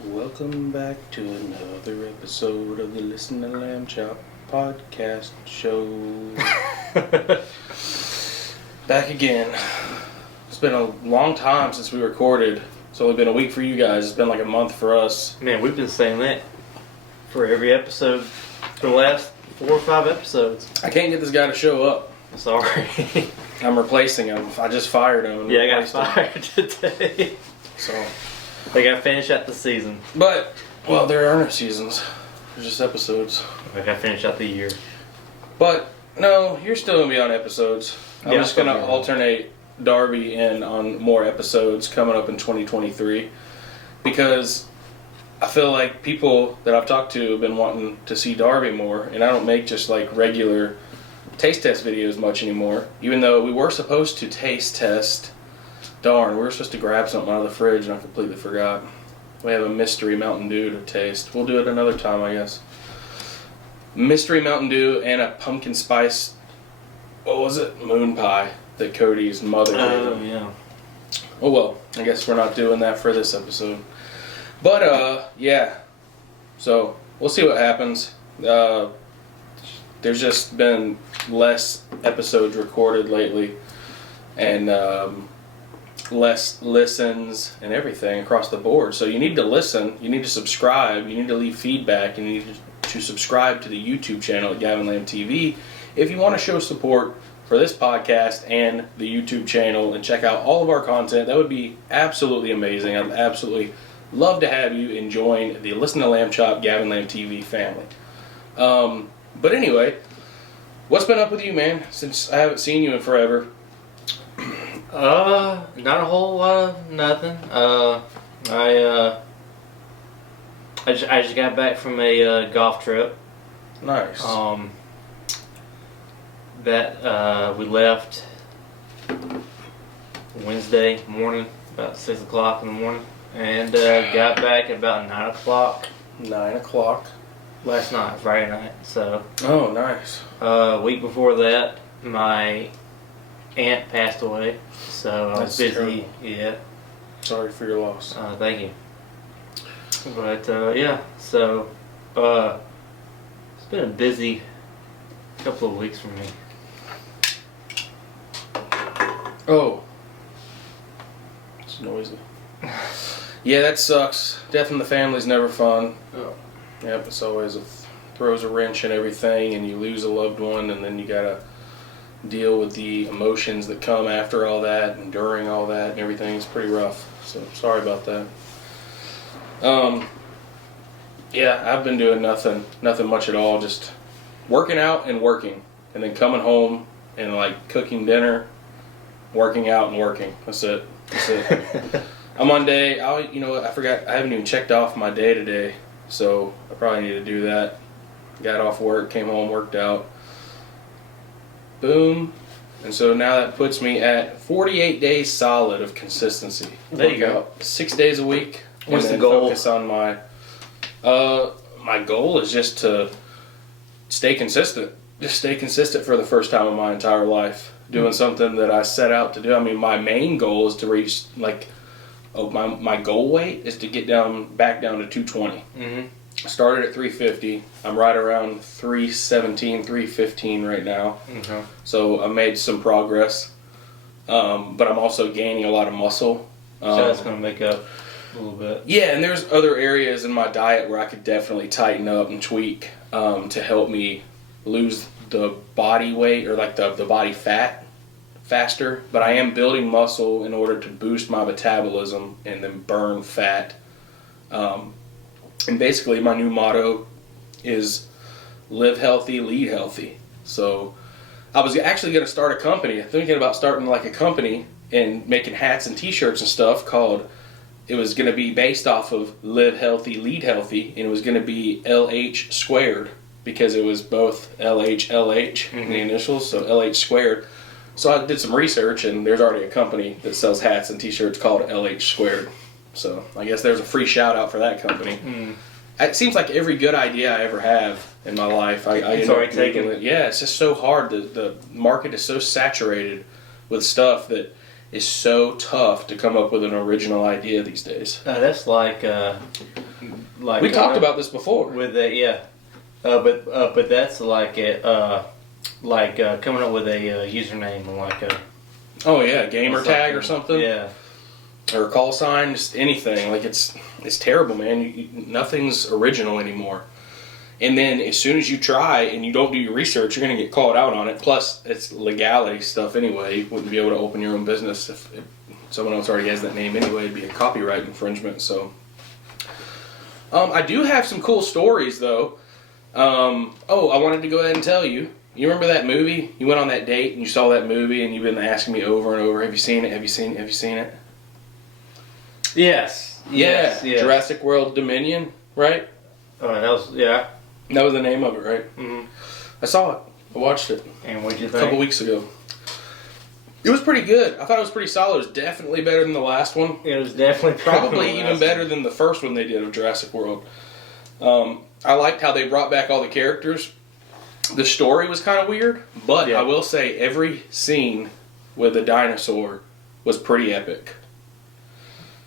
Welcome back to another episode of the Listen to Lamb Chop podcast show. Back again. It's been a long time since we recorded. It's only been a week for you guys. It's been like a month for us. Man, we've been saying that for every episode for the last 4 or 5 episodes. I can't get this guy to show up. Sorry. I'm replacing him. I just fired him. Yeah, I got fired today. So They got to finish out the season. But, well, there are no seasons. They're just episodes. I got to finish out the year. But, no, you're still going to be on episodes. I'm just going to alternate Darby in on more episodes coming up in 2023. Because I feel like people that I've talked to have been wanting to see Darby more. And I don't make just like regular taste test videos much anymore. Even though we were supposed to taste test. Darn, we were supposed to grab something out of the fridge and I completely forgot. We have a mystery Mountain Dew to taste. We'll do it another time, I guess. Mystery Mountain Dew and a pumpkin spice, what was it? Moon pie that Cody's mother gave him. Oh, yeah. Oh well, I guess we're not doing that for this episode. But, yeah. So, we'll see what happens. There's just been less episodes recorded lately. And, less listens and everything across the board. So you need to listen, you need to subscribe, you need to leave feedback, you need to subscribe to the YouTube channel at Gavin Lamb TV if you want to show support for this podcast and the YouTube channel and check out all of our content. That would be absolutely amazing. I'd absolutely love to have you and join the Listen to Lamb Chop Gavin Lamb TV family. But anyway, what's been up with you, man, since I haven't seen you in forever? Not a whole lot of nothing. I just got back from a golf trip. Nice. We left Wednesday morning, about 6 o'clock in the morning, and got back at about 9 o'clock. 9 o'clock. Last night, Friday night. So. Oh, nice. A week before that, my aunt passed away, so I was busy. Terrible. Yeah. Sorry for your loss. Thank you. But yeah, so it's been a busy couple of weeks for me. Oh, it's noisy. Yeah, that sucks. Death in the family's never fun. Oh. Yep, it's always throws a wrench in everything, and you lose a loved one, and then you gotta deal with the emotions that come after all that and during all that and everything. Is pretty rough, so sorry about that. Yeah, I've been doing nothing much at all, just working out and working, and then coming home and like cooking dinner, working out and working. That's it. I'm on day, I forgot, I haven't even checked off my day today, so I probably need to do that. Got off work, came home, worked out. Boom. And so now that puts me at 48 days solid of consistency. There you go. 6 days a week. What's and the goal? Focus on my goal is just to stay consistent. Just stay consistent for the first time in my entire life. Doing something that I set out to do. I mean, my main goal is to reach, my goal weight is to get back down to 220. Mm-hmm. I started at 350. I'm right around 317, 315 right now. Mm-hmm. So I made some progress. But I'm also gaining a lot of muscle. So that's going to make up a little bit. Yeah, and there's other areas in my diet where I could definitely tighten up and tweak to help me lose the body weight or like the body fat faster. But I am building muscle in order to boost my metabolism and then burn fat. And basically my new motto is live healthy, lead healthy. So I was actually going to start a company. I'm thinking about starting like a company and making hats and t-shirts and stuff it was going to be based off of live healthy, lead healthy, and it was going to be LH squared because it was both LH in the initials, so LH squared. So I did some research and there's already a company that sells hats and t-shirts called LH squared. So I guess there's a free shout out for that company. Mm. It seems like every good idea I ever have in my life, I end up taking it. Yeah, it's just so hard. The market is so saturated with stuff that is so tough to come up with an original idea these days. That's like We talked about this before. with the but that's like coming up with a username and like a gamer tag or something. Yeah. Or a call sign, just anything. Like it's terrible, man. Nothing's original anymore. And then as soon as you try and you don't do your research, you're going to get called out on it. Plus, it's legality stuff anyway. You wouldn't be able to open your own business if someone else already has that name anyway. It'd be a copyright infringement. So, I do have some cool stories though. I wanted to go ahead and tell you. You remember that movie? You went on that date and you saw that movie and you've been asking me over and over, have you seen it? Have you seen it? Have you seen it? Yes. Yeah. Jurassic World Dominion, right? That was That was the name of it, right? Mm-hmm. I saw it. I watched it. And what'd you think? A couple weeks ago. It was pretty good. I thought it was pretty solid. It was definitely better than the last one. It was definitely Probably even better than the first one they did of Jurassic World. I liked how they brought back all the characters. The story was kind of weird, but I will say every scene with a dinosaur was pretty epic.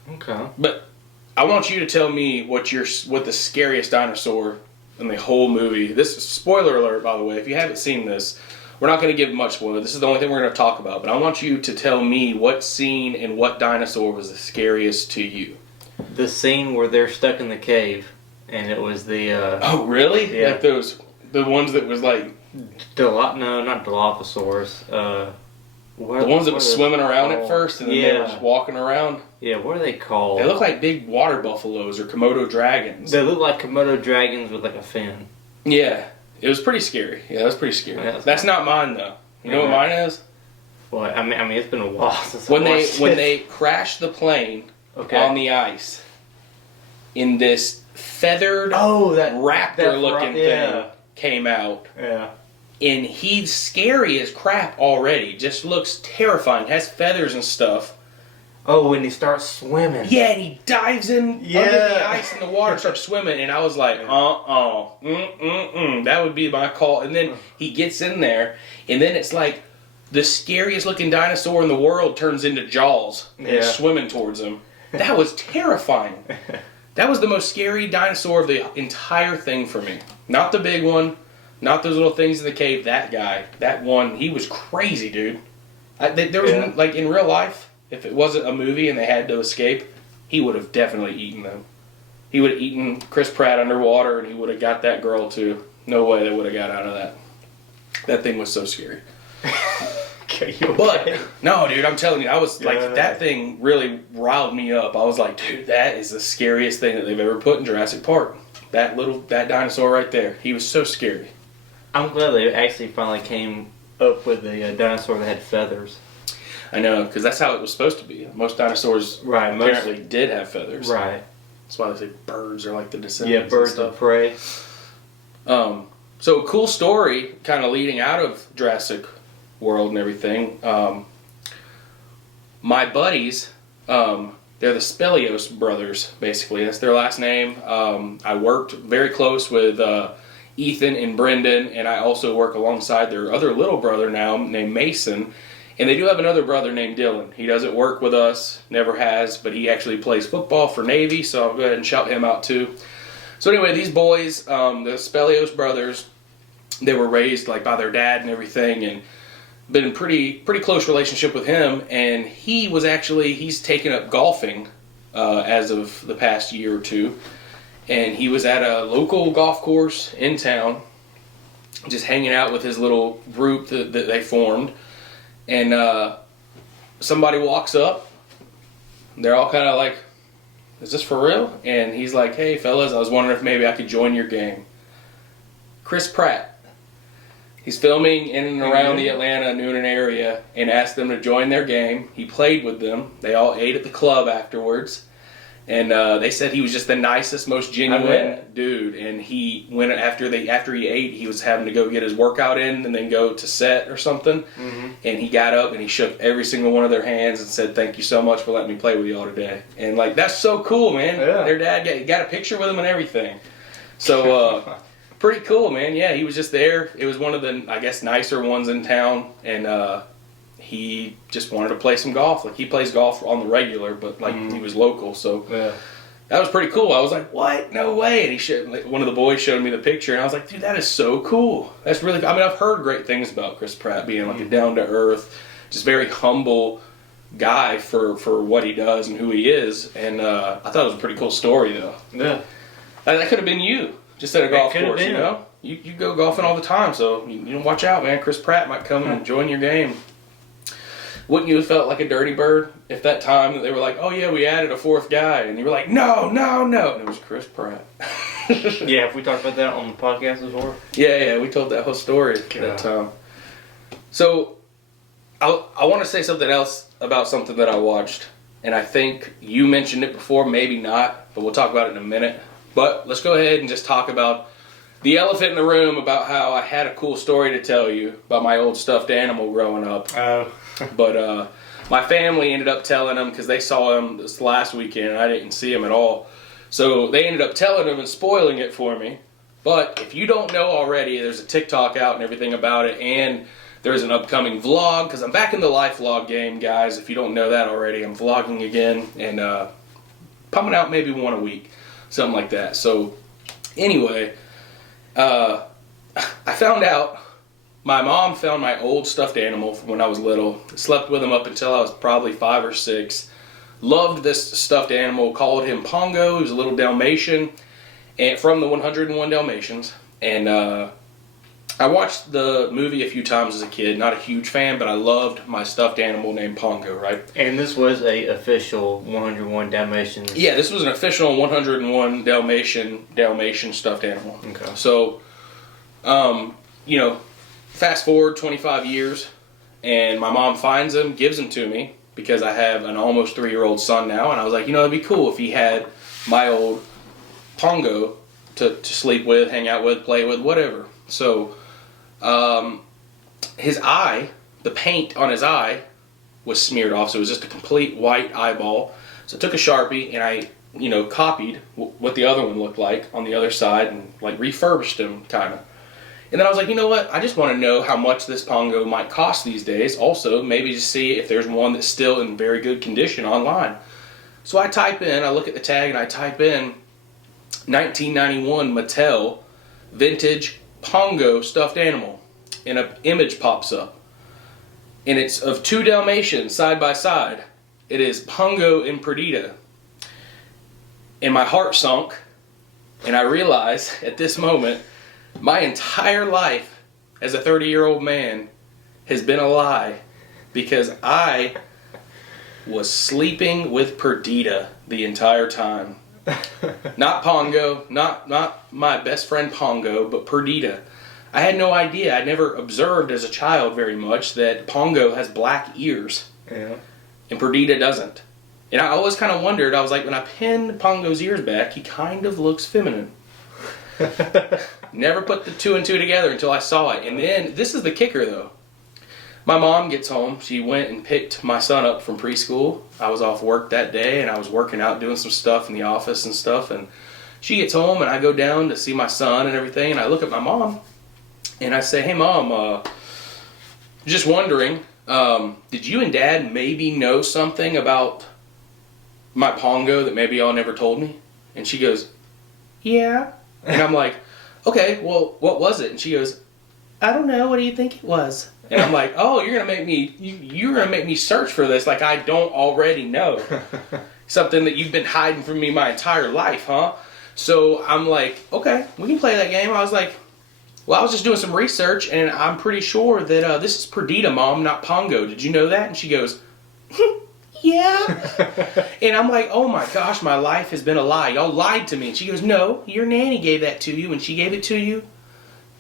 Okay. But I want you to tell me what the scariest dinosaur in the whole movie. This spoiler alert, by the way. If you haven't seen this, we're not going to give much spoiler. This is the only thing we're going to talk about. But I want you to tell me what scene and what dinosaur was the scariest to you. The scene where they're stuck in the cave, and it was the. Oh really? Yeah. Like the ones that was like. No, not Dilophosaurus. The ones that was swimming around at first, and then they were just walking around. Yeah, what are they called? They look like big water buffaloes or Komodo dragons. They look like Komodo dragons with like a fin. Yeah, it was pretty scary. Yeah, that was pretty scary. Yeah, that's not mine though. You know what mine is? Well, I mean, it's been a while since when they crashed the plane on the ice in this feathered that raptor looking thing came out. Yeah. And he's scary as crap already. Just looks terrifying. Has feathers and stuff. Oh, when he starts swimming. Yeah, and he dives in under the ice in the water and starts swimming. And I was like, that would be my call. And then he gets in there, and then it's like the scariest looking dinosaur in the world turns into Jaws and is swimming towards him. That was terrifying. That was the most scary dinosaur of the entire thing for me. Not the big one. Not those little things in the cave. That guy, that one, he was crazy, dude. There was like in real life, if it wasn't a movie and they had to escape, he would have definitely eaten them. He would have eaten Chris Pratt underwater, and he would have got that girl too. No way they would have got out of that. That thing was so scary. But no, dude, I'm telling you, I was like, that thing really riled me up. I was like, dude, that is the scariest thing that they've ever put in Jurassic Park. That dinosaur right there. He was so scary. I'm glad they actually finally came up with a dinosaur that had feathers. I know, because that's how it was supposed to be. Most dinosaurs apparently did have feathers. Right. That's why they say birds are like the descendants. Yeah, birds of prey. So a cool story, kind of leading out of Jurassic World and everything. My buddies, they're the Spelios brothers, basically. That's their last name. I worked very close with Ethan and Brendan, and I also work alongside their other little brother now named Mason. And they do have another brother named Dylan. He doesn't work with us, never has, but he actually plays football for Navy, so I'll go ahead and shout him out too. So anyway, these boys, the Spelios brothers, they were raised like by their dad and everything, and been in pretty close relationship with him. And he's taken up golfing as of the past year or two. And he was at a local golf course in town, just hanging out with his little group that they formed. And somebody walks up. They're all kind of like, is this for real? And he's like, hey, fellas, I was wondering if maybe I could join your game. Chris Pratt. He's filming in and around the Atlanta, Noonan area and asked them to join their game. He played with them. They all ate at the club afterwards. And they said he was just the nicest, most genuine dude. And he went after he ate, he was having to go get his workout in and then go to set or something. Mm-hmm. And he got up and he shook every single one of their hands and said, "Thank you so much for letting me play with y'all today." And like, that's so cool, man. Yeah. Their dad got a picture with him and everything. So pretty cool, man. Yeah, he was just there. It was one of the, I guess, nicer ones in town, and he just wanted to play some golf. Like, he plays golf on the regular, but like he was local, so that was pretty cool. I was like, what? No way. And he showed, like, one of the boys showed me the picture, and I was like, dude, that is so cool. That's really cool. I mean, I've heard great things about Chris Pratt being like a down-to-earth, just very humble guy for what he does and who he is. And I thought it was a pretty cool story, though. Yeah. That could have been you, just at a golf course, you know? You go golfing all the time, so you watch out, man. Chris Pratt might come and join your game. Wouldn't you have felt like a dirty bird if that time that they were like, oh yeah, we added a fourth guy, and you were like, no, and it was Chris Pratt. Yeah, have we talked about that on the podcast before? Yeah, we told that whole story that time. So, I want to say something else about something that I watched, and I think you mentioned it before, maybe not, but we'll talk about it in a minute. But let's go ahead and just talk about the elephant in the room, about how I had a cool story to tell you about my old stuffed animal growing up. Oh. But my family ended up telling him, because they saw him this last weekend and I didn't see him at all. So they ended up telling him and spoiling it for me. But if you don't know already, there's a TikTok out and everything about it, and there's an upcoming vlog, because I'm back in the life vlog game, guys. If you don't know that already, I'm vlogging again and pumping out maybe one a week, something like that. So anyway, I found out my mom found my old stuffed animal from when I was little. Slept with him up until I was probably 5 or 6. Loved this stuffed animal. Called him Pongo. He was a little Dalmatian, and from the 101 Dalmatians. And I watched the movie a few times as a kid. Not a huge fan, but I loved my stuffed animal named Pongo, right? And this was a official 101 Dalmatians. Yeah, this was an official 101 Dalmatian stuffed animal. Okay. So, you know, fast forward 25 years, and my mom finds him, gives him to me, because I have an almost 3-year-old son now, and I was like, you know, it'd be cool if he had my old Pongo to sleep with, hang out with, play with, whatever. So, his eye, the paint on his eye was smeared off, so it was just a complete white eyeball. So I took a Sharpie, and I, you know, copied what the other one looked like on the other side, and like refurbished him, kind of. And then I was like, you know what? I just want to know how much this Pongo might cost these days. Also, maybe just see if there's one that's still in very good condition online. So I look at the tag and I type in 1991 Mattel vintage Pongo stuffed animal. And an image pops up. And it's of 2 Dalmatians side by side. It is Pongo and Perdita. And my heart sunk. And I realized at this moment, my entire life as a 30-year-old man has been a lie, because I was sleeping with Perdita the entire time. Not Pongo, not my best friend Pongo, but Perdita. I had no idea. I never observed as a child very much that Pongo has black ears. Yeah. And Perdita doesn't. And I always kind of wondered, I was like, when I pin Pongo's ears back, he kind of looks feminine. Never put the 2 and 2 together until I saw it. And then, this is the kicker though. My mom gets home. She went and picked my son up from preschool. I was off work that day, and I was working out, doing some stuff in the office and stuff. And she gets home, and I go down to see my son and everything. And I look at my mom, and I say, hey Mom, just wondering, did you and Dad maybe know something about my Pongo that maybe y'all never told me? And she goes, yeah. And I'm like, okay, well, what was it? And she goes, I don't know. What do you think it was? And I'm like, oh, you're gonna make me search for this like I don't already know. Something that you've been hiding from me my entire life, huh? So I'm like, okay, we can play that game. I was like, well, I was just doing some research, and I'm pretty sure that this is Perdita, Mom, not Pongo. Did you know that? And she goes, yeah. And I'm like, oh my gosh, my life has been a lie. Y'all lied to me. And she goes, no, your nanny gave that to you. When she gave it to you,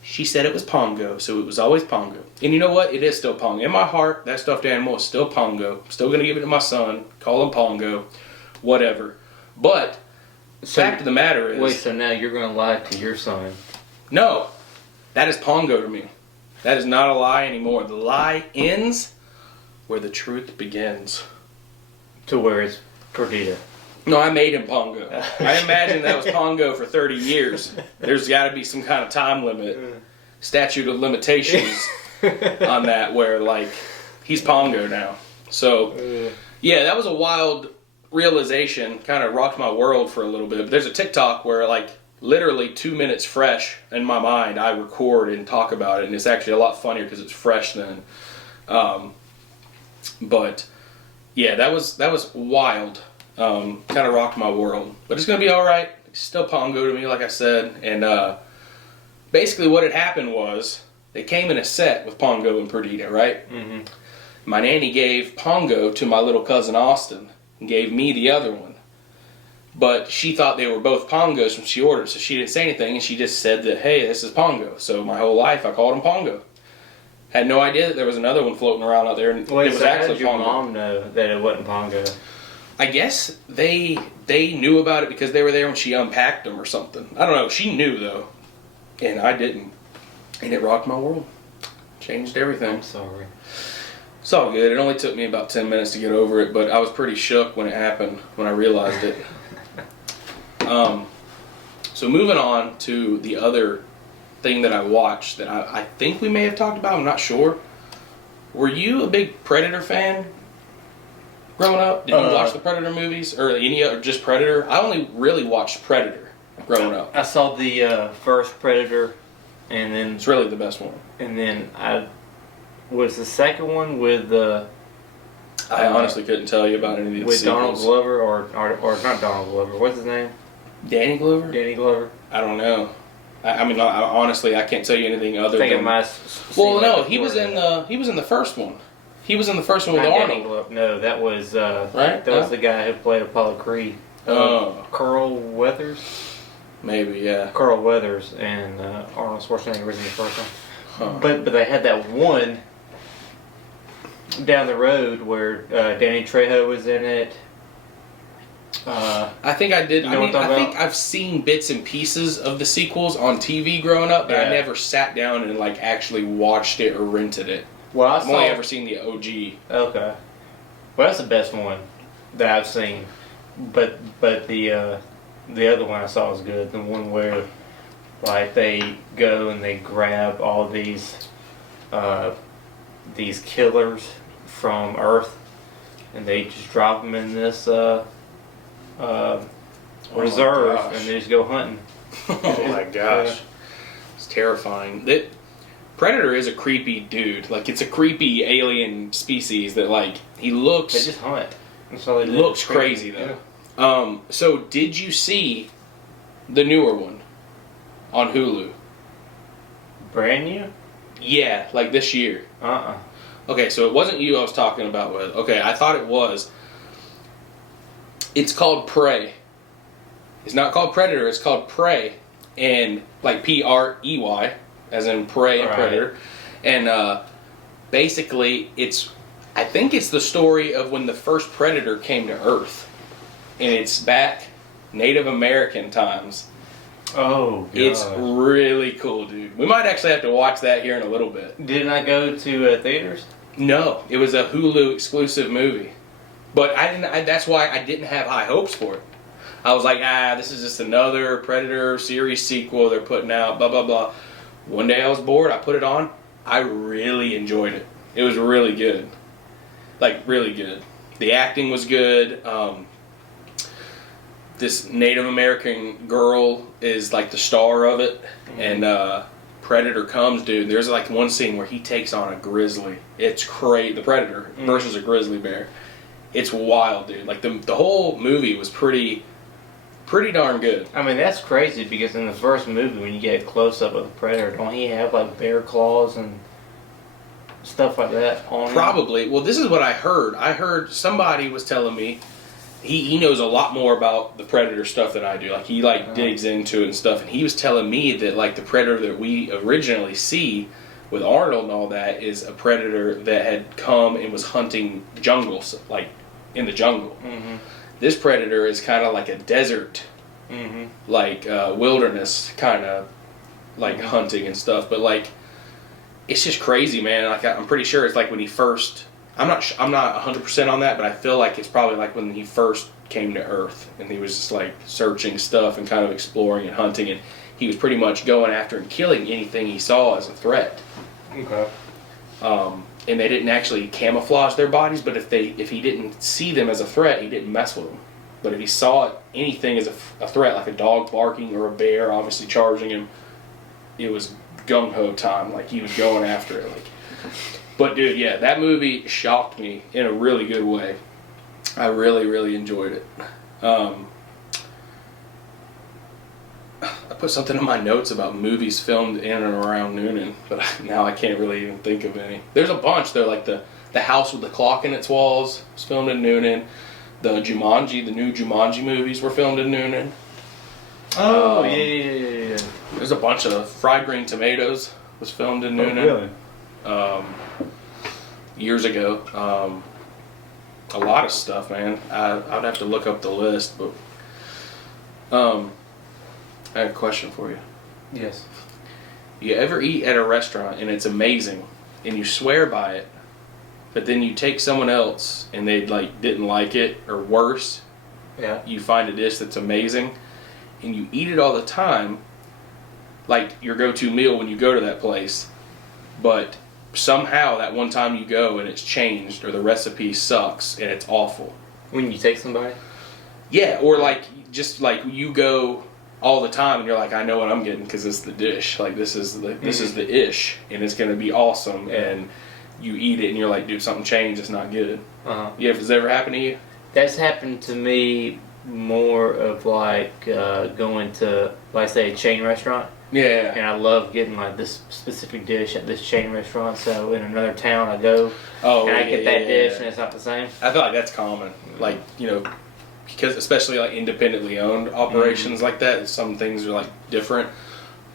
she said it was Pongo. So it was always Pongo. And you know what? It is still Pongo. In my heart, that stuffed animal is still Pongo. I'm still going to give it to my son. Call him Pongo. Whatever. But the fact of the matter is... Wait, so now you're going to lie to your son? No. That is Pongo to me. That is not a lie anymore. The lie ends where the truth begins. To where it's Perdita. No, I made him Pongo. I imagine that was Pongo for 30 years. There's got to be some kind of time limit, statute of limitations on that, where like He's Pongo now. So, yeah, that was a wild realization. Kind of rocked my world for a little bit. But there's a TikTok where, like, literally 2 minutes fresh in my mind, I record and talk about it. And it's actually a lot funnier because it's fresh then. But, yeah, that was wild. Kind of rocked my world. But it's going to be all right. It's still Pongo to me, like I said. And basically what had happened was they came in a set with Pongo and Perdita, right? Mm-hmm. My nanny gave Pongo to my little cousin Austin and gave me the other one. But she thought they were both Pongos when she ordered, so she didn't say anything, and she just said that, hey, this is Pongo. So my whole life I called him Pongo. Had no idea that there was another one floating around out there, and Wait, it was so actually how did your Pongo. mom know that it wasn't Pongo? I guess they knew about it because they were there when she unpacked them or something. I don't know. She knew, though, and I didn't. And it rocked my world. Changed everything. I'm sorry. It's all good. It only took me about 10 minutes to get over it, but I was pretty shook when it happened, when I realized it. So moving on to the other thing that I watched that I think we may have talked about, I'm not sure. Were you a big Predator fan growing up? Did you watch the Predator movies or any other, just Predator? I only really watched Predator growing up. I saw the first Predator, and then It's really the best one. And then I was the second one with I honestly couldn't tell you about any of these with sequels. Donald Glover or not Donald Glover. What's his name? Danny Glover? Danny Glover. I don't know. I mean, honestly, I can't tell you anything other I think than. it might. Well, no, he was in the first one. He was in the first one with Not Arnold. Danny Glover. No, that was Right? That was the guy who played Apollo Creed. Carl Weathers. Maybe, yeah. Carl Weathers and Arnold Schwarzenegger was in the first one. Huh. But they had that one down the road where Danny Trejo was in it. I think I did. You know I mean, what I'm I talking think I've seen bits and pieces of the sequels on TV growing up, but I never sat down and like actually watched it or rented it. Well, I've only ever seen the OG. Okay. Well, that's the best one that I've seen. But the other one I saw was good. The one where like they go and they grab all these killers from Earth and they just drop them in this reserve and they just go hunting. Oh my gosh. It's terrifying. Predator is a creepy dude. Like, it's a creepy alien species that, like, he looks... They just hunt. That's all they do. Looks crazy, though. Yeah. So, did you see the newer one on Hulu? Brand new? Yeah, like this year. Okay, so it wasn't you I was talking about with. Okay, I thought it was. It's called Prey. It's not called Predator, it's called Prey. And, like, Prey, as in prey and predator. And basically, I think it's the story of when the first predator came to Earth. And it's back Native American times. Oh, God. It's really cool, dude. We might actually have to watch that here in a little bit. Didn't I go to theaters? No, it was a Hulu exclusive movie. But that's why I didn't have high hopes for it. I was like, this is just another Predator series sequel they're putting out, blah, blah, blah. One day I was bored, I put it on. I really enjoyed it. It was really good. Like, really good. The acting was good. This Native American girl is like the star of it. Mm-hmm. And Predator comes, dude. There's like one scene where he takes on a grizzly. It's crazy. The Predator versus a grizzly bear. It's wild, dude. Like, the whole movie was pretty darn good. I mean, that's crazy because in the first movie, when you get a close-up of the Predator, don't he have, like, bear claws and stuff like that on him? Probably. Well, this is what I heard. I heard somebody was telling me he knows a lot more about the Predator stuff than I do. Like, he, digs into it and stuff. And he was telling me that, like, the Predator that we originally see with Arnold and all that is a Predator that had come and was hunting jungles, like, in the jungle. Mm-hmm. This Predator is kind of like a desert, like wilderness kind of like hunting and stuff. But like, it's just crazy, man. Like, I'm pretty sure it's like when he first. I'm not 100% on that, but I feel like it's probably like when he first came to Earth and he was just like searching stuff and kind of exploring and hunting, and he was pretty much going after and killing anything he saw as a threat. Okay. and they didn't actually camouflage their bodies. But if he didn't see them as a threat, he didn't mess with them. But if he saw anything as a threat, like a dog barking or a bear obviously charging him, it was gung ho time. Like he was going after it. Like, but dude, yeah, that movie shocked me in a really good way. I really, really enjoyed it. I put something in my notes about movies filmed in and around Noonan, but now I can't really even think of any. There's a bunch. They're like the house with the clock in its walls was filmed in Noonan. The new Jumanji movies were filmed in Noonan. Oh, yeah. There's a bunch of Fried Green Tomatoes was filmed in Noonan. Really? Years ago. A lot of stuff, man. I'd have to look up the list, but I have a question for you. Yes. You ever eat at a restaurant and it's amazing and you swear by it, but then you take someone else and they didn't like it, or worse, Yeah. you find a dish that's amazing and you eat it all the time, like your go-to meal when you go to that place, but somehow that one time you go and it's changed, or the recipe sucks and it's awful. When you take somebody? Yeah, or just you go all the time and you're like, I know what I'm getting because it's the dish. Like this is the ish, and it's gonna be awesome. Yeah. And you eat it and you're like, dude, something changed. It's not good. Yeah. Has that ever happened to you? That's happened to me more of going to, say, a chain restaurant. Yeah. And I love getting this specific dish at this chain restaurant. So in another town I go, and I get that dish, and it's not the same. I feel like that's common. Because especially independently owned operations like that, some things are different.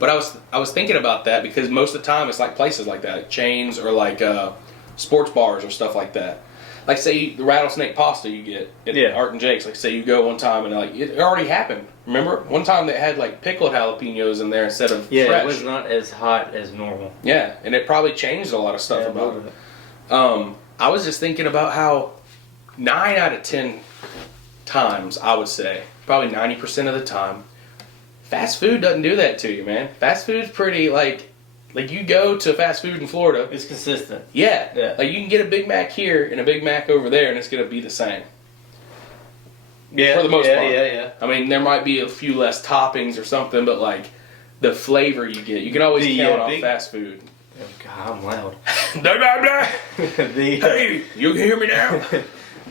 But I was thinking about that because most of the time it's places like that, chains, or sports bars or stuff like that. Like say the rattlesnake pasta you get at Art and Jake's. Like say you go one time and it already happened. Remember one time they had pickled jalapenos in there instead of fresh. It was not as hot as normal. Yeah, and it probably changed a lot of stuff about it. I was just thinking about how 9 out of 10 times, I would say, probably 90% of the time, fast food doesn't do that to you, man. Fast food's pretty you go to fast food in Florida. It's consistent. Yeah. You can get a Big Mac here and a Big Mac over there, and it's gonna be the same. Yeah. For the most part. Yeah. I mean, there might be a few less toppings or something, but the flavor you get, you can always count on fast food. Oh God, I'm loud. Blah, blah, blah. Hey, you can hear me now.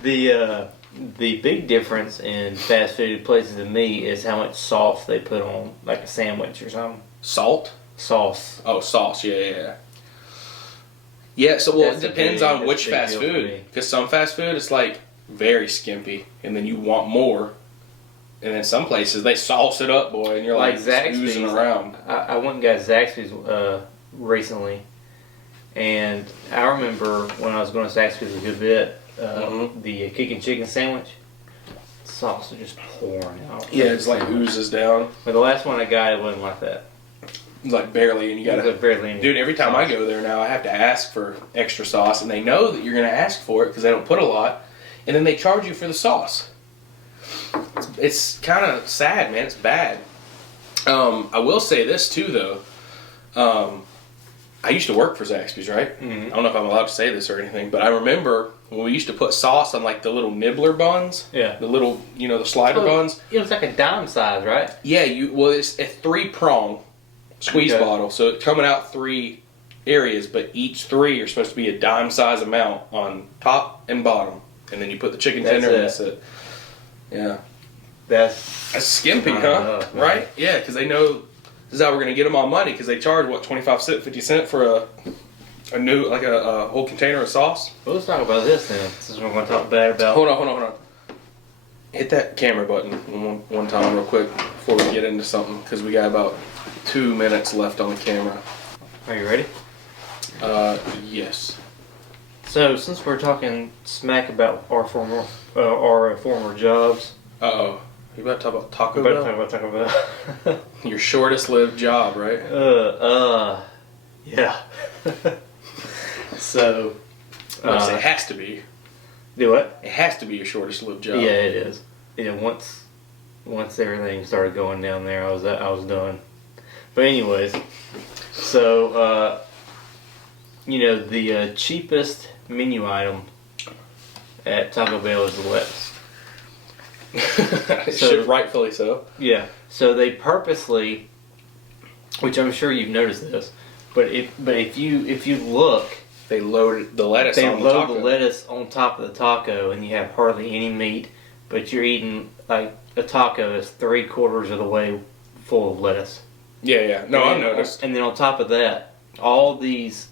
The big difference in fast food places to me is how much sauce they put on, a sandwich or something. Salt? Sauce. Oh, sauce. Yeah. Yeah, so it depends on which fast food. Because some fast food is very skimpy, and then you want more. And then some places they sauce it up, boy, and you're oozing around. I went and got Zaxby's recently, and I remember when I was going to Zaxby's a good bit. The kicking chicken sandwich, sauce is just pouring out. Yeah, it's oozes down. But the last one I got, it wasn't like that. Barely, and you gotta barely. Dude, every time I go there now, I have to ask for extra sauce, and they know that you're gonna ask for it because they don't put a lot, and then they charge you for the sauce. It's kind of sad, man. It's bad. I will say this too, though. I used to work for Zaxby's, right? Mm-hmm. I don't know if I'm allowed to say this or anything, but I remember when we used to put sauce on the little nibbler buns. Yeah. The little, the slider buns. It was like a dime size, right? Yeah. It's a 3-prong squeeze bottle, so it's coming out 3 areas, but each 3 are supposed to be a dime size amount on top and bottom, and then you put the chicken tender, and that's it. Yeah. That's skimpy, huh? Right? Yeah, because they know this is how we're going to get them all money, because they charge, 25 cents, 50 cents for a new, a whole container of sauce. Well, let's talk about this then, since we're going to talk bad about... Hold on. Hit that camera button one time real quick before we get into something, because we got about 2 minutes left on the camera. Are you ready? Yes. So, since we're talking smack about our former jobs... Uh-oh. You about to talk about Taco Bell? Bell? We're about to talk about... Your shortest lived job, right? Yeah. So... it has to be. Do what? It has to be your shortest lived job. Yeah, it is. Yeah, once everything started going down there, I was done. But anyways, so the cheapest menu item at Taco Bell is the lettuce. Rightfully so. Yeah. So they purposely, which I'm sure you've noticed this, but if you look, they loaded the lettuce. They on load the lettuce on top of the taco, and you have hardly any meat, but you're eating like a taco is 3/4 of the way full of lettuce. Yeah. No, I've noticed. And then on top of that, all these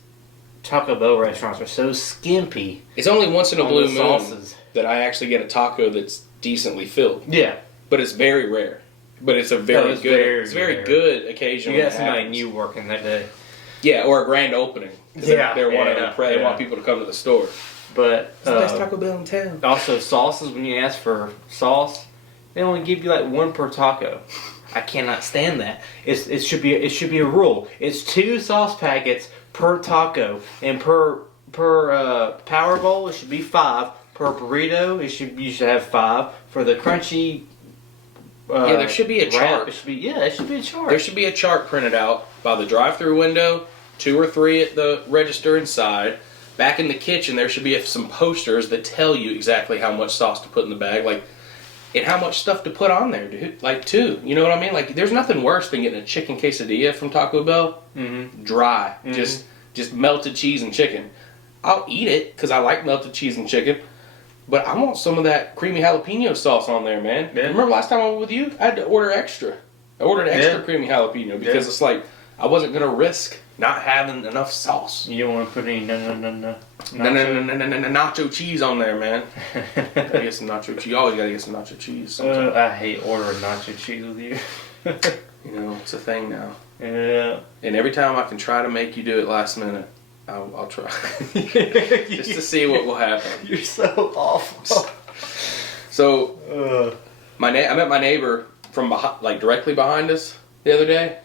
Taco Bell restaurants are so skimpy. It's only once in a blue moon sauces that I actually get a taco that's decently filled. Yeah, but it's very rare. But it's a very good occasion. You got somebody new working that day. Yeah, or a grand opening. Yeah, they want people to come to the store. But it's the best Taco Bell in town. Also, sauces. When you ask for sauce, they only give you like one per taco. I cannot stand that. It should be a rule. It's 2 sauce packets per taco, and per power bowl it should be 5. Per burrito you should have 5. For the crunchy. There should be a chart. It should be a chart. There should be a chart printed out by the drive-through window, 2 or 3 at the register inside. Back in the kitchen, there should be some posters that tell you exactly how much sauce to put in the bag, and how much stuff to put on there, dude. too. You know what I mean? There's nothing worse than getting a chicken quesadilla from Taco Bell. Mm-hmm. Dry. Mm-hmm. Just melted cheese and chicken. I'll eat it because I like melted cheese and chicken. But I want some of that creamy jalapeno sauce on there, man. Yeah. Remember last time I was with you? I had to order extra. I ordered extra creamy jalapeno because it's like I wasn't going to risk not having enough sauce. You don't want to put any nacho cheese on there, man. Gotta get some nacho cheese. You always gotta get some nacho cheese. I hate ordering nacho cheese with you. It's a thing now. Yeah. And every time I can try to make you do it last minute, I'll try. Just to see what will happen. You're so awful. So, I met my neighbor from directly behind us the other day.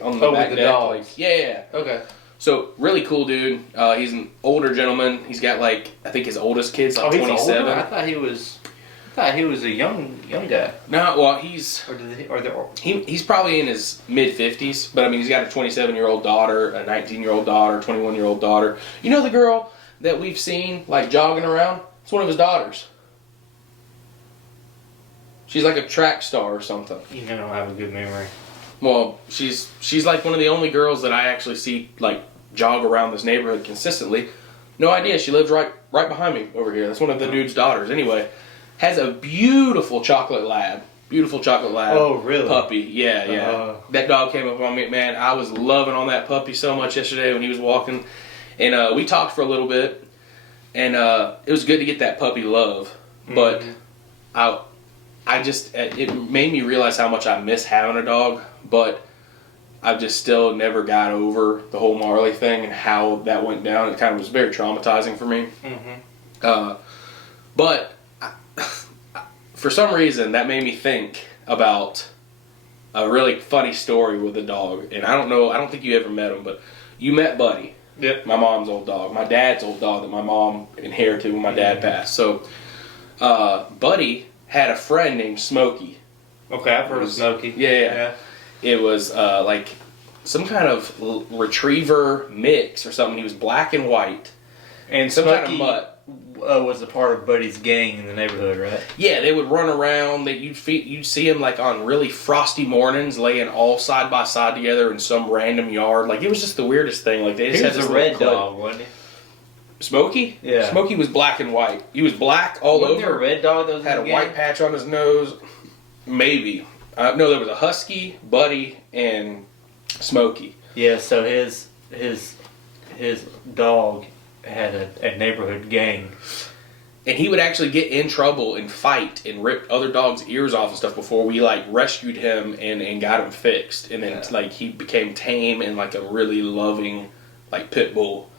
On the back with the deck. dogs. Yeah. Okay. So, really cool dude. He's an older gentleman. He's got I think his oldest kid's 27. I thought he was a young guy. No, well, he's probably in his mid-50s, but I mean, he's got a 27-year-old daughter, a 19-year-old daughter, 21-year-old daughter. You know the girl that we've seen jogging around? It's one of his daughters. She's like a track star or something. You don't have a good memory. Well, she's one of the only girls that I actually see jog around this neighborhood consistently. No idea. She lives right behind me over here. That's one of the dude's daughters. Anyway, has a beautiful chocolate lab. Oh, really? Puppy. Yeah. That dog came up on me, man. I was loving on that puppy so much yesterday when he was walking, and we talked for a little bit, and it was good to get that puppy love. But it made me realize how much I miss having a dog, but I've just still never got over the whole Marley thing and how that went down. It kind of was very traumatizing for me. Mm-hmm. But for some reason, that made me think about a really funny story with a dog. And I don't think you ever met him, but you met Buddy. Yep. My mom's old dog. My dad's old dog that my mom inherited when my dad passed. So, Buddy had a friend named Smokey. Okay, I've heard of Smokey. Yeah. It was some kind of retriever mix or something. He was black and white. And some Smokey kind of mutt. Was a part of Buddy's gang in the neighborhood, right? Yeah, they would run around. You'd see him on really frosty mornings, laying all side by side together in some random yard. It was just the weirdest thing. They just he had was this a red dog, wasn't he? Smokey? Yeah. Smokey was black and white. He was black all wasn't over. There a red dog that was had in a the white gang? patch on his nose. Maybe. No, there was a husky, Buddy, and Smokey. Yeah. So his dog had a neighborhood gang. And he would actually get in trouble and fight and rip other dogs' ears off and stuff before we rescued him and got him fixed. And then he became tame and a really loving pit bull.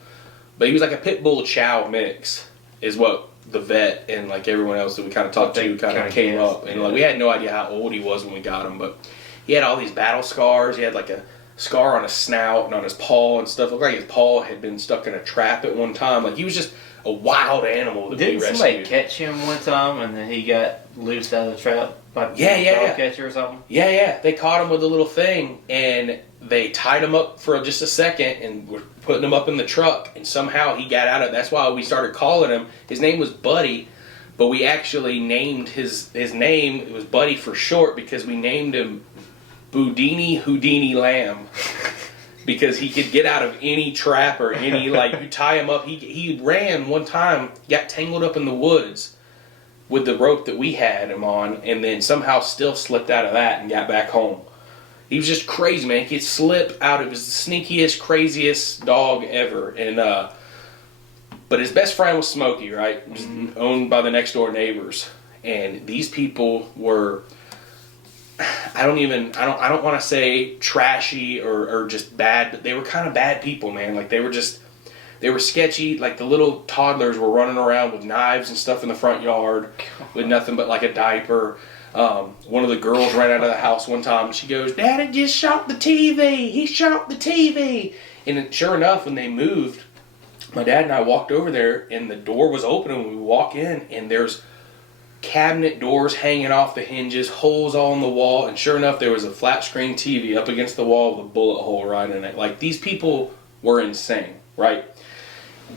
But he was a pit bull chow mix is what the vet and everyone else that we kind of talked to kind of came up. And we had no idea how old he was when we got him, but he had all these battle scars. He had a scar on his snout and on his paw and stuff. It looked like his paw had been stuck in a trap at one time. He was just a wild animal that we rescued. Didn't somebody catch him one time and then he got loose out of the trap? Like Yeah. catcher or something? Yeah. They caught him with a little thing, and they tied him up for just a second, and were putting him up in the truck, and somehow he got out of it. That's why we started calling him. His name was Buddy, but we actually named his name, it was Buddy for short, because we named him Boudini Houdini Lamb. Because he could get out of any trap or any, like, you tie him up. He ran one time, got tangled up in the woods with the rope that we had him on, and then somehow still slipped out of that and got back home. He was just crazy, man. He could slip out. It was the sneakiest, craziest dog ever. And but his best friend was Smokey, right? It was owned by the next door neighbors. And these people were, I don't want to say trashy or just bad, but they were kind of bad people, man. Like, they were sketchy. Like, the little toddlers were running around with knives and stuff in the front yard with nothing but like a diaper. One of the girls ran out of the house one time and she goes, "Daddy just shot the TV. He shot the TV." And sure enough, when they moved, my dad and I walked over there and the door was open, and we walk in and there's cabinet doors hanging off the hinges, holes all in the wall, and sure enough, there was a flat screen TV up against the wall with a bullet hole right in it. Like, these people were insane, right?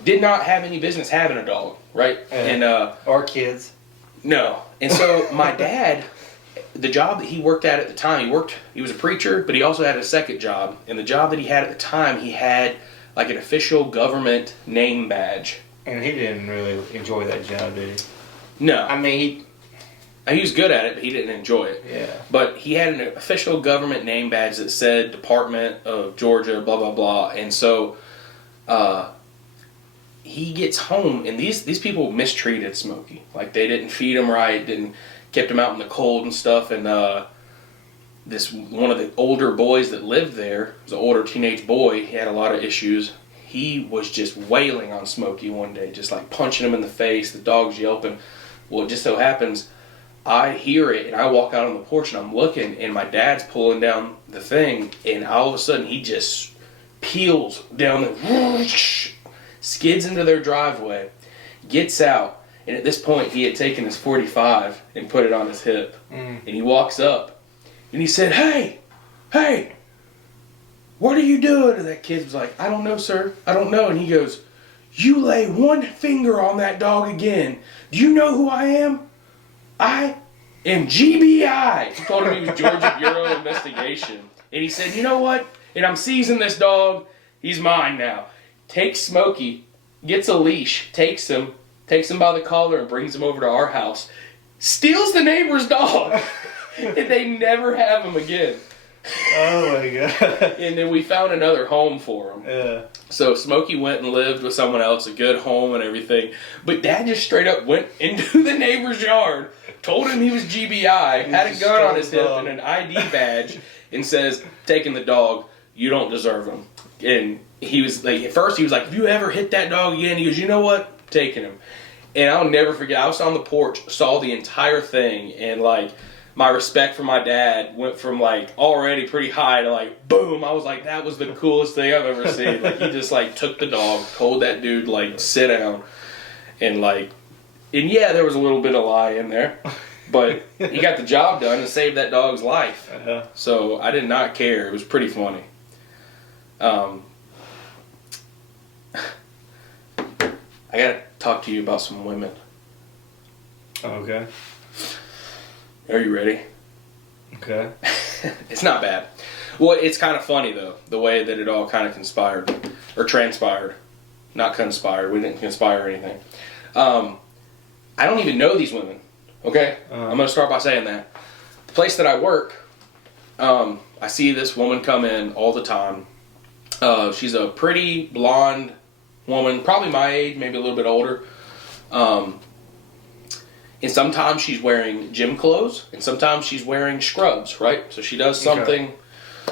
Did not have any business having a dog, right? And or kids. No. And so my dad, the job that he worked at the time, he was a preacher, but he also had a second job. And the job that he had at the time, he had like an official government name badge. And he didn't really enjoy that job, did he? No. I mean, he was good at it, but he didn't enjoy it. Yeah. But he had an official government name badge that said Department of Georgia, blah, blah, blah. And so he gets home, and these people mistreated Smokey. Like, they didn't feed him right, kept him out in the cold and stuff. And one of the older boys that lived there, was an older teenage boy, he had a lot of issues. He was just wailing on Smokey one day, just like punching him in the face, the dog's yelping. Well, it just so happens, I hear it, and I walk out on the porch, and I'm looking, and my dad's pulling down the thing, and all of a sudden, he just peels down skids into their driveway, gets out, and at this point, he had taken his .45 and put it on his hip. And he walks up, and he said, hey, what are you doing? And that kid was like, I don't know, sir. I don't know. And he goes, you lay one finger on that dog again. Do you know who I am? I am GBI. He told him he was Georgia Bureau of Investigation. And he said, you know what? And I'm seizing this dog. He's mine now. Takes Smokey, gets a leash, takes him by the collar and brings him over to our house. Steals the neighbor's dog. And they never have him again. Oh my god. And then we found another home for him. Yeah. So Smokey went and lived with someone else, a good home and everything. But Dad just straight up went into the neighbor's yard, told him he was GBI, had a gun on his hip and an ID badge, and says, taking the dog, you don't deserve him. And he was like, at first he was like, if you ever hit that dog again, he goes, you know what? Taking him. And I'll never forget, I was on the porch, saw the entire thing, and like, my respect for my dad went from like already pretty high to like boom. I was like, that was the coolest thing I've ever seen. Like, he just like took the dog, told that dude like sit down, and yeah, there was a little bit of lie in there, but he got the job done and saved that dog's life. So I did not care. It was pretty funny. I gotta talk to you about some women. Okay. Are you ready? Okay. It's not bad. Well, it's kind of funny, though, the way that it all kind of conspired. Or transpired. Not conspired. We didn't conspire anything. I don't even know these women. Okay? I'm going to start by saying that. The place that I work, I see this woman come in all the time. She's a pretty blonde woman, probably my age, maybe a little bit older. And sometimes she's wearing gym clothes, and sometimes she's wearing scrubs, right? So she does something.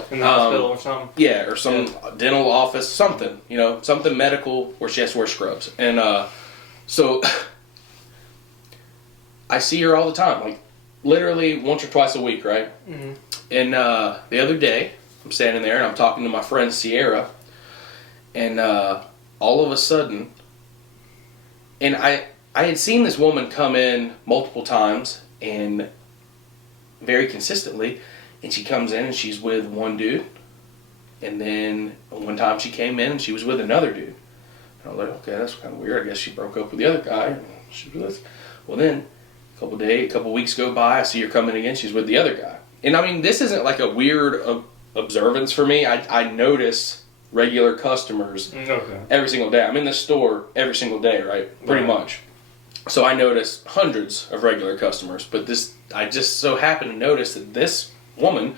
In the hospital or something? Yeah, or some dental office, something, something medical where she has to wear scrubs. And so I see her all the time, like literally once or twice a week, right? Mm-hmm. And the other day, I'm standing there and I'm talking to my friend Sierra, and all of a sudden, and I had seen this woman come in multiple times, and very consistently, and she comes in and she's with one dude, and then one time she came in and she was with another dude. And I was like, okay, that's kind of weird. I guess she broke up with the other guy. And she was with us. Well, then a couple weeks go by. I see her coming again. She's with the other guy. And I mean, this isn't like a weird observance for me. I notice regular customers every single day. I'm in the store every single day, right? Pretty much. So I notice hundreds of regular customers. But I just so happen to notice that this woman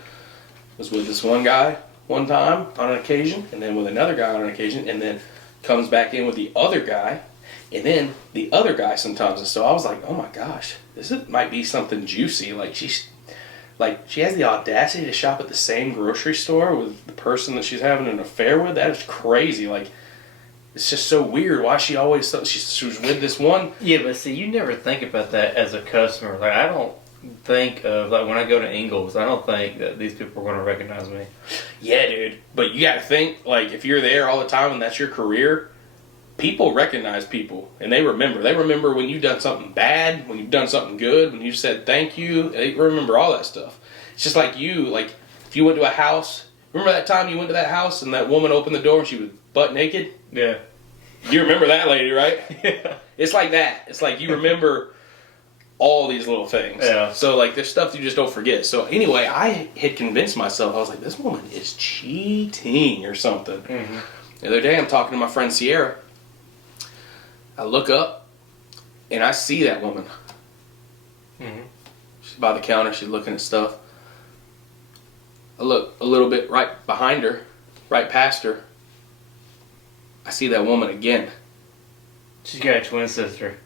was with this one guy one time on an occasion, and then with another guy on an occasion, and then comes back in with the other guy, and then the other guy sometimes. And so I was like, oh my gosh, might be something juicy. Like she has the audacity to shop at the same grocery store with the person that she's having an affair with. That is crazy. Like, it's just so weird. Why she always she was with this one. Yeah, but see, you never think about that as a customer. Like, I don't think of, like, when I go to Ingles, I don't think that these people are going to recognize me. Yeah, dude. But you got to think, like, if you're there all the time and that's your career, people recognize people, and they remember. They remember when you've done something bad, when you've done something good, when you said thank you. They remember all that stuff. It's just like if you went to a house. Remember that time you went to that house and that woman opened the door and she was butt naked? Yeah. You remember that lady, right? Yeah. It's like that. It's like you remember all these little things. Yeah. So, like, there's stuff you just don't forget. So, anyway, I had convinced myself. I was like, this woman is cheating or something. Mm-hmm. The other day, I'm talking to my friend Sierra. I look up, and I see that woman. Mm-hmm. She's by the counter. She's looking at stuff. I look a little bit right behind her, right past her. I see that woman again. She's got a twin sister.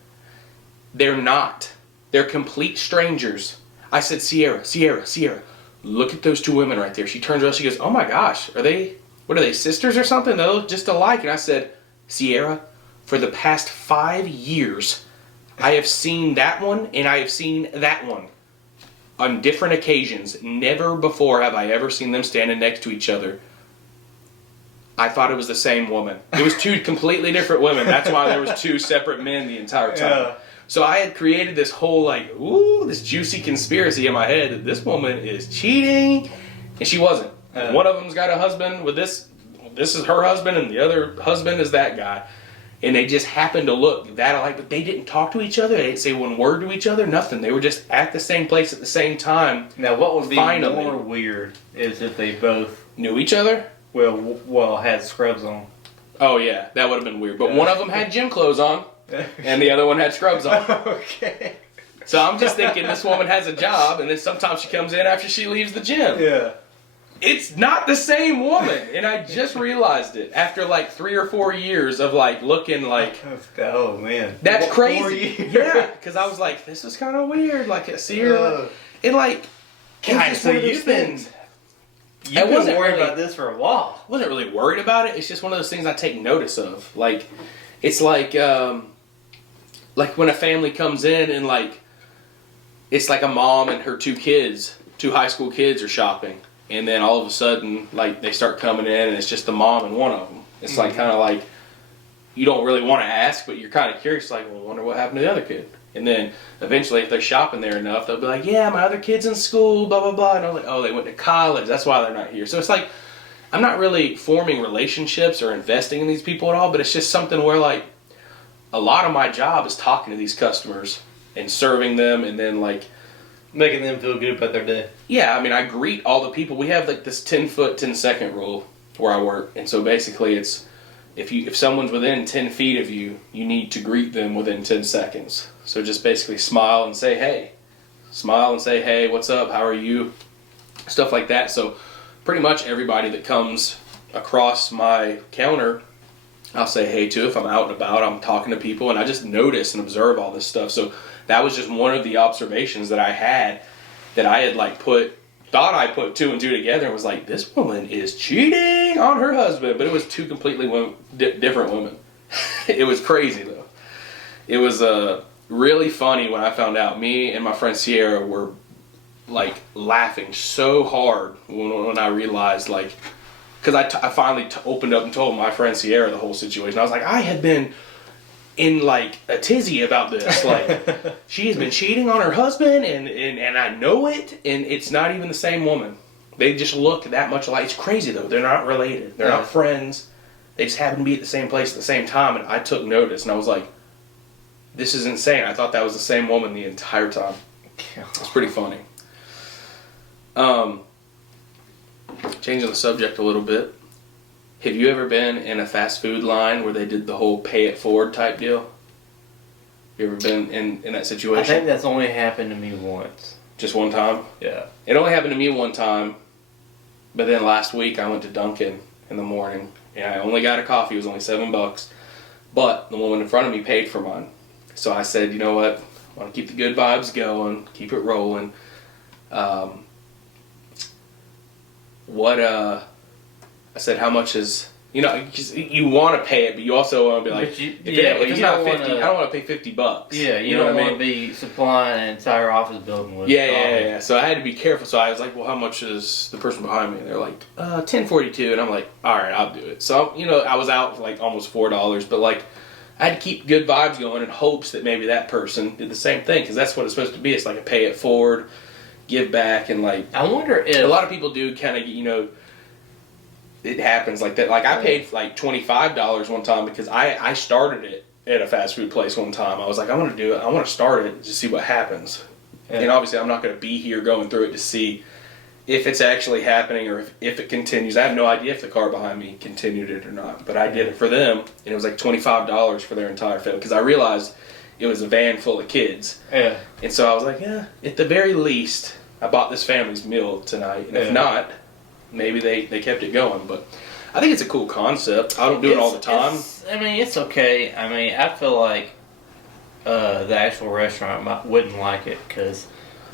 They're not. They're complete strangers. I said, Sierra, look at those two women right there. She turns around, she goes, oh my gosh, what are they, sisters or something? They look just alike. And I said, Sierra, for the past 5 years, I have seen that one and I have seen that one on different occasions. Never before have I ever seen them standing next to each other. I thought it was the same woman. It was two completely different women. That's why there was two separate men the entire time. Yeah. So I had created this whole, this juicy conspiracy in my head that this woman is cheating, and she wasn't. One of them's got a husband with this is her husband, and the other husband is that guy. And they just happened to look that alike, but they didn't talk to each other. They didn't say one word to each other, nothing. They were just at the same place at the same time. Now, what would be more weird is if they both knew each other? Well, had scrubs on. Oh, yeah, that would have been weird. But one of them had gym clothes on. And the other one had scrubs on. Okay. So I'm just thinking this woman has a job, and then sometimes she comes in after she leaves the gym. Yeah. It's not the same woman, and I just realized it after 3 or 4 years of looking like. Oh man. That's crazy. Yeah, because I was like, this is kind of weird. I see her, and guys, so you've been worried about this for a while. I wasn't really worried about it. It's just one of those things I take notice of. It's like when a family comes in and it's like a mom and her 2 kids, 2 high school kids are shopping, and then all of a sudden they start coming in and it's just the mom and one of them. It's kind of you don't really want to ask, but you're kind of curious. I wonder what happened to the other kid. And then eventually, if they're shopping there enough, they'll be like, yeah, my other kid's in school, blah blah blah. And I'm like, oh, they went to college. That's why they're not here. So it's I'm not really forming relationships or investing in these people at all, but it's just something where a lot of my job is talking to these customers and serving them, and then making them feel good about their day. Yeah, I mean, I greet all the people. We have this 10-foot, 10-second rule where I work, and so basically it's if someone's within 10 feet of you, you need to greet them within 10 seconds. So just basically smile and say hey. Smile and say hey, what's up, how are you? Stuff like that. So pretty much everybody that comes across my counter, I'll say hey to. If I'm out and about, I'm talking to people, and I just notice and observe all this stuff. So that was just one of the observations that I had, that I had thought I put 2 and 2 together and was like, this woman is cheating on her husband. But it was 2 completely different women. It was crazy though. It was really funny when I found out. Me and my friend Sierra were laughing so hard when I realized because I finally opened up and told my friend Sierra the whole situation. I was like, I had been in like a tizzy about this. Like, she has been cheating on her husband, and I know it, and it's not even the same woman. They just look that much alike. It's crazy though. They're not related. They're not friends. They just happen to be at the same place at the same time, and I took notice, and I was like, this is insane. I thought that was the same woman the entire time. It's pretty funny. Changing the subject a little bit. Have you ever been in a fast food line where they did the whole pay it forward type deal? You ever been in that situation? I think that's only happened to me once. Just one time? Yeah. It only happened to me one time, but then last week I went to Dunkin' in the morning, and I only got a coffee. It was only $7, but the woman in front of me paid for mine. So I said, you know what? I want to keep the good vibes going, keep it rolling. I said, how much is, you know, 'cause you want to pay it, but you also want to be like, if it's not 50, I don't want to pay $50. Yeah, you don't want to be supplying an entire office building with Yeah. So I had to be careful. So I was like, well, how much is the person behind me? And they're like, $10.42. And I'm like, all right, I'll do it. So, you know, I was out for like almost $4, but like, I had to keep good vibes going in hopes that maybe that person did the same thing, because that's what it's supposed to be. It's like a pay it forward, give back, and like, I wonder if a lot of people do kind of, you know, it happens like that. Like I paid like $25 one time because I started it at a fast food place one time. I was like, I want to do it. I want to start it to see what happens. Yeah. And obviously I'm not going to be here going through it to see if it's actually happening or if it continues. I have no idea if the car behind me continued it or not. But I did it for them, and it was like $25 for their entire family, because I realized it was a van full of kids. Yeah. And so I was like, yeah, at the very least, I bought this family's meal tonight. And if not, maybe they kept it going. But I think it's a cool concept. I don't do it all the time. I mean, it's okay. I mean, I feel like the actual restaurant wouldn't like it, because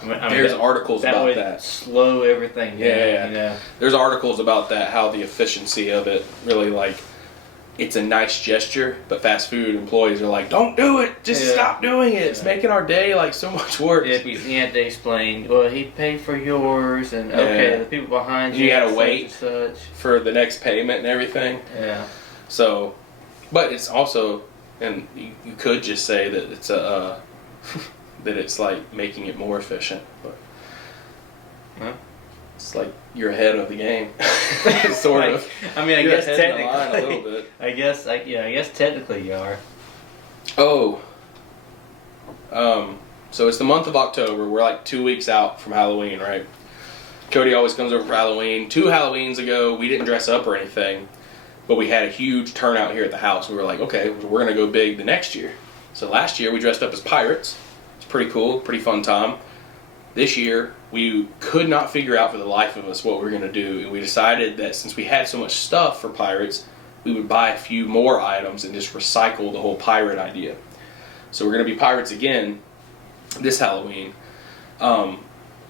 there's articles about would that. Slow everything down. Yeah. You know? There's articles about that, how the efficiency of it really, like, it's a nice gesture, but fast food employees are like, don't do it, just stop doing it. It's making our day like so much worse. Yeah, you have to explain, well, he paid for yours, and okay, the people behind you gotta wait such for the next payment and everything. Yeah. So, but it's also, and you could just say that it's a that it's like making it more efficient, but it's like you're ahead of the game, sort of. I mean, I you're guess technically, a little bit. I guess technically you are. Oh. So it's the month of October. We're like 2 weeks out from Halloween, right? Cody always comes over for Halloween. 2 Halloweens ago, we didn't dress up or anything, but we had a huge turnout here at the house. We were like, okay, we're gonna go big the next year. So last year we dressed up as pirates. It's pretty cool, pretty fun time. This year, we could not figure out for the life of us what we were going to do, and we decided that since we had so much stuff for pirates, we would buy a few more items and just recycle the whole pirate idea. So we're going to be pirates again this Halloween. I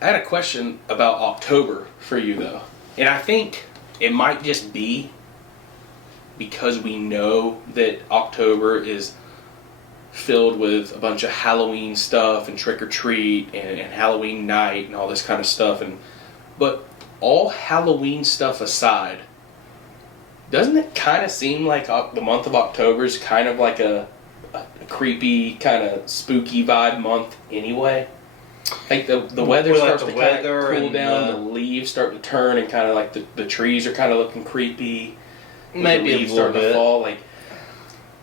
had a question about October for you, though. And I think it might just be because we know that October is filled with a bunch of Halloween stuff and trick or treat and Halloween night and all this kind of stuff. But all Halloween stuff aside, doesn't it kind of seem like the month of October is kind of like a creepy, kind of spooky vibe month anyway? Like the weather starts to kind of cool down, the leaves start to turn, and kind of like the trees are kind of looking creepy. Maybe the leaves start to fall. Like,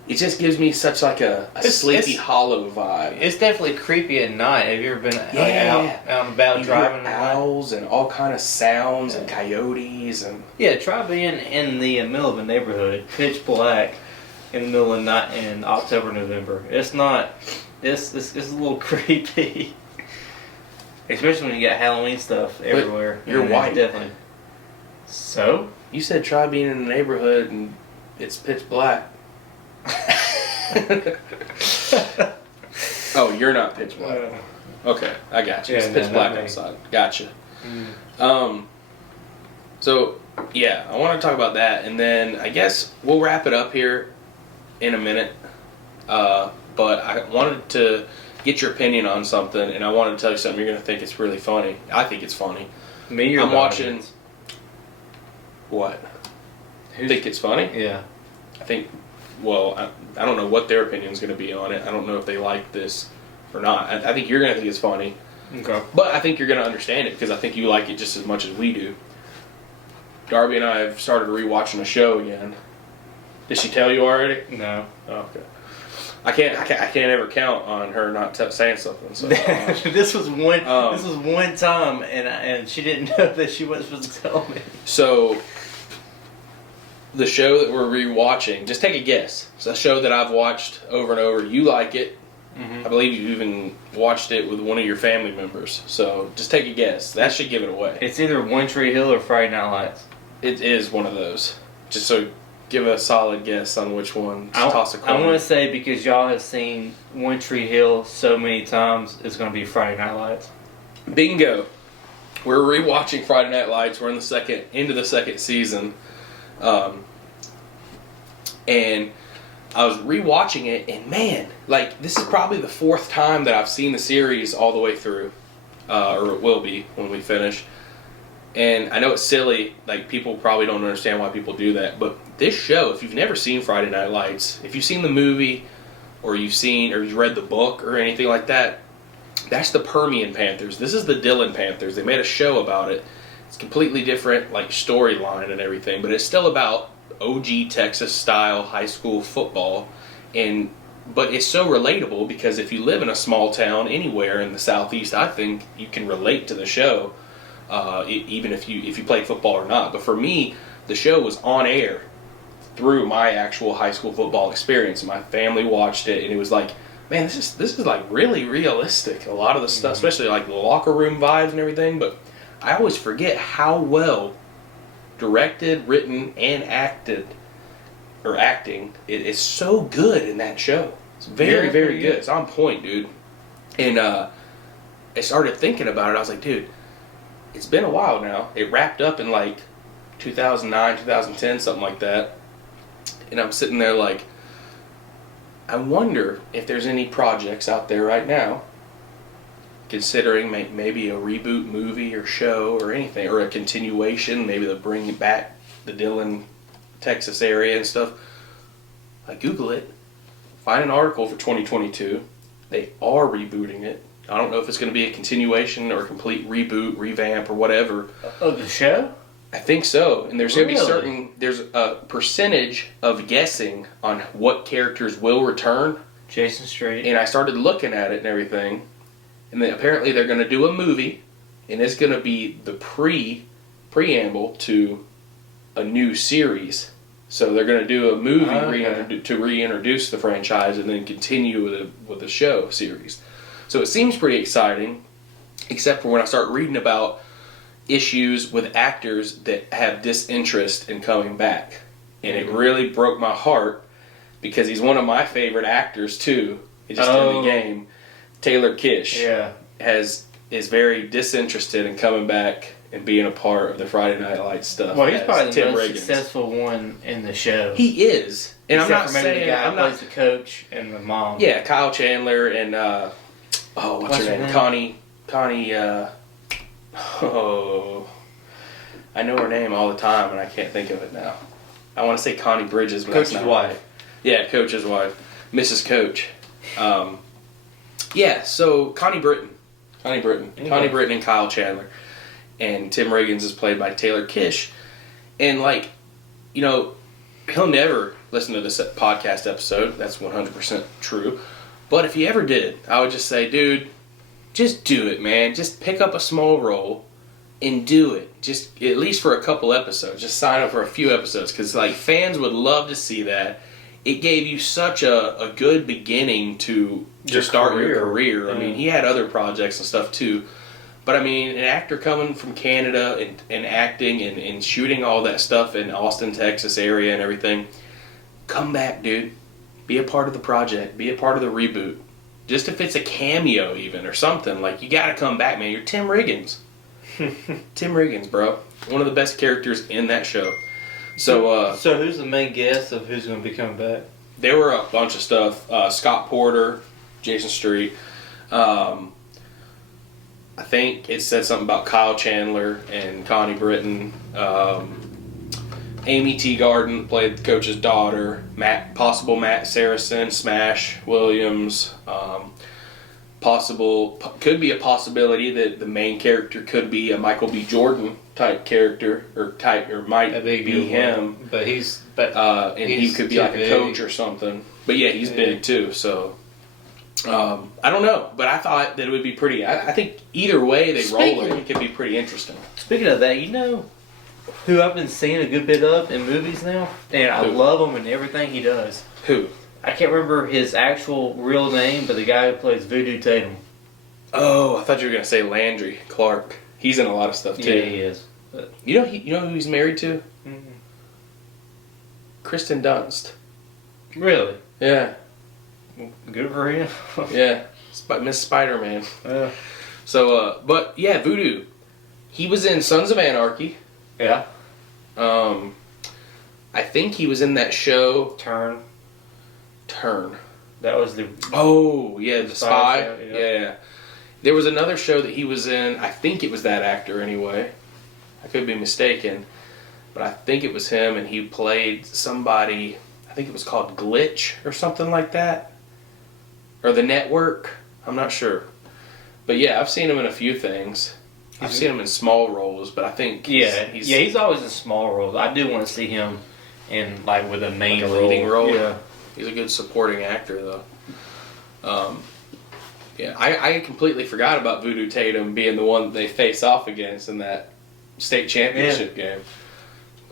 it just gives me such like a sleepy, hollow vibe. It's definitely creepy at night. Have you ever been out and about driving? Owls and all kind of sounds and coyotes and try being in the middle of a neighborhood, pitch black, in the middle of night in October, November. It's not. It's a little creepy, especially when you got Halloween stuff everywhere. You're white, definitely. So you said try being in a neighborhood and it's pitch black. Oh, you're not pitch black. Okay, I got you. It's pitch black outside. Gotcha. So, yeah, I want to talk about that, and then I guess we'll wrap it up here in a minute. But I wanted to get your opinion on something, and I wanted to tell you something you're going to think it's really funny. I think it's funny. I'm watching... What? Think it's funny? Yeah. I think well, I don't know what their opinion is going to be on it. I don't know if they like this or not. I think you're going to think it's funny. Okay. But I think you're going to understand it because I think you like it just as much as we do. Darby and I have started rewatching a show again. Did she tell you already? No. Oh, okay. I can't ever count on her not saying something. So this was one time, and she didn't know that she wasn't supposed to tell me. So the show that we're rewatching, just take a guess. It's a show that I've watched over and over. You like it. Mm-hmm. I believe you even watched it with one of your family members. So just take a guess. That should give it away. It's either One Tree Hill or Friday Night Lights. It is one of those. Just so give a solid guess on which one. Toss a coin. I want to say because y'all have seen One Tree Hill so many times, it's going to be Friday Night Lights. Bingo. We're rewatching Friday Night Lights. We're in into the second season. And I was rewatching it, and man, like, this is probably the fourth time that I've seen the series all the way through. Or it will be when we finish. And I know it's silly, like, people probably don't understand why people do that, but this show, if you've never seen Friday Night Lights, if you've seen the movie, or you've read the book, or anything like that, that's the Permian Panthers. This is the Dillon Panthers. They made a show about it. It's completely different, like, storyline and everything, but it's still about OG Texas-style high school football, but it's so relatable because if you live in a small town anywhere in the Southeast, I think you can relate to the show. Even if you play football or not. But for me, the show was on air through my actual high school football experience. My family watched it, and it was like, man, this is like really realistic. A lot of the stuff, especially like the locker room vibes and everything. But I always forget how well directed, written, and acting it is so good in that show. It's very, very good. It's on point, dude. And I started thinking about it. I was like, dude, it's been a while now. It wrapped up in like 2009, 2010, something like that. And I'm sitting there like, I wonder if there's any projects out there right now considering maybe a reboot movie or show or anything, or a continuation. Maybe they'll bring back the Dillon, Texas area and stuff. I Google it, find an article for 2022. They are rebooting it. I don't know if it's going to be a continuation or a complete reboot, revamp, or whatever. Of the show? I think so. And there's going to Really? be there's a percentage of guessing on what characters will return. Jason Strait. And I started looking at it and everything. And then apparently they're going to do a movie. And it's going to be the preamble to a new series. So they're going to do a movie to reintroduce the franchise and then continue with the show series. So it seems pretty exciting, except for when I start reading about issues with actors that have disinterest in coming back. And it really broke my heart because he's one of my favorite actors too. He's just in the game. Taylor Kish is very disinterested in coming back and being a part of the Friday Night Lights stuff. Well, he's probably the most successful one in the show. He is. And except for maybe the guy who plays the coach and the mom. Yeah, Kyle Chandler and what's her name? Connie. I know her name all the time, and I can't think of it now. I want to say Connie Bridges, but Coach's that's not wife. Right. Yeah, Coach's wife, Mrs. Coach. So Connie Britton, and Kyle Chandler, and Tim Riggins is played by Taylor Kish, and he'll never listen to this podcast episode. That's 100% true. But if he ever did, I would just say, dude, just do it, man. Just pick up a small role and do it. Just at least for a couple episodes. Just sign up for a few episodes because fans would love to see that. It gave you such a good beginning to start your career. Yeah. I mean, he had other projects and stuff too. But I mean, an actor coming from Canada and acting and shooting all that stuff in Austin, Texas area and everything, come back, dude. Be a part of the project. Be a part of the reboot. Just if it's a cameo even or something, you gotta come back, man. You're Tim Riggins. Tim Riggins, bro. One of the best characters in that show. So who's the main guest of who's going to be coming back? There were a bunch of stuff. Scott Porter, Jason Street. I think it said something about Kyle Chandler and Connie Britton. And Amy Teagarden played the coach's daughter. Possible Matt Saracen, Smash Williams. Could be a possibility that the main character could be a Michael B. Jordan type character, or might be him. But and he could be like a coach or something. But yeah, he's big too. So I don't know, but I thought that it would be pretty. I think either way they roll it could be pretty interesting. Speaking of that, who I've been seeing a good bit of in movies now, and I love him and everything he does. Who? I can't remember his actual real name, but the guy who plays Voodoo Tatum. Oh, I thought you were gonna say Landry Clark. He's in a lot of stuff too. Yeah, he is. But You know who he's married to? mm-hmm. Kristen Dunst. Really? Yeah. Good for him. Yeah. Miss Spider-Man. Yeah. So, but yeah, Voodoo. He was in Sons of Anarchy. Yeah. I think he was in that show Turn. That was the. Oh, yeah, the spy. Show, Yeah. There was another show that he was in. I think it was that actor anyway. I could be mistaken. But I think it was him, and he played somebody. I think it was called Glitch or something like that. Or The Network. I'm not sure. But yeah, I've seen him in a few things. I've seen him in small roles, but I think he's always in small roles. I do want to see him in with a main leading role. Yeah. He's a good supporting actor, though. Yeah, I completely forgot about Voodoo Tatum being the one that they face off against in that state championship game.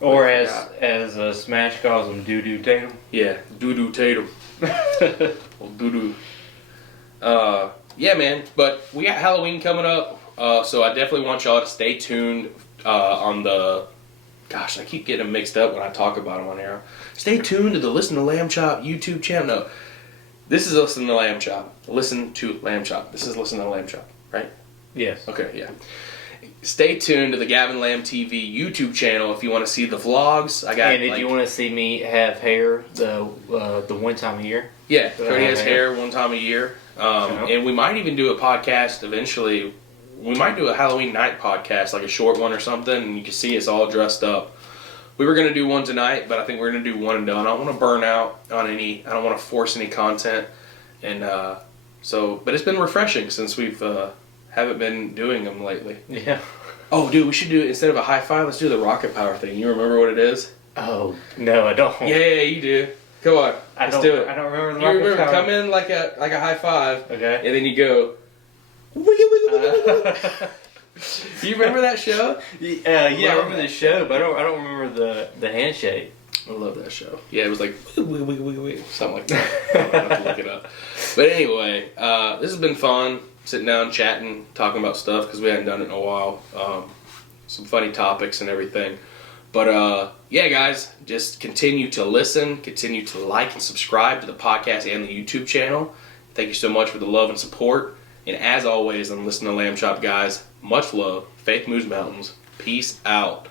Or as Smash calls him, Doo-Doo Tatum. Yeah, Doo-Doo Tatum. Well, Doo-Doo. Yeah, man. But we got Halloween coming up, so I definitely want y'all to stay tuned on the... Gosh, I keep getting them mixed up when I talk about them on air. Stay tuned to the Listen to Lamb Chop YouTube channel. No, this is Listen to Lamb Chop. Listen to Lamb Chop. This is Listen to Lamb Chop, right? Yes. Okay, yeah. Stay tuned to the Gavin Lamb TV YouTube channel if you want to see the vlogs. And if you want to see me have hair the one time a year. Yeah, Cody has hair one time a year. And we might even do a podcast eventually. We might do a Halloween night podcast, like a short one or something, and you can see us all dressed up. We were going to do one tonight, but I think we're going to do one and done. I don't want to burn out on any. I don't want to force any content. And but it's been refreshing since we've haven't been doing them lately. Yeah. Oh, dude, we should do it instead of a high five. Let's do the rocket power thing. You remember what it is? Oh no, I don't. Yeah, you do. Come on, let's do it. I don't remember the rocket rocket power. Come in like a high five. Okay. And then you go. You remember that show? Yeah, I remember the show, but I don't remember the handshake. I love that show. Yeah, it was like something like that. I have to look it up. But anyway, this has been fun. Sitting down, chatting, talking about stuff because we hadn't done it in a while. Some funny topics and everything. But yeah, guys, just continue to listen, continue to like and subscribe to the podcast and the YouTube channel. Thank you so much for the love and support. And as always, I'm listening to Lamb Chop, guys. Much love. Faith moves mountains. Peace out.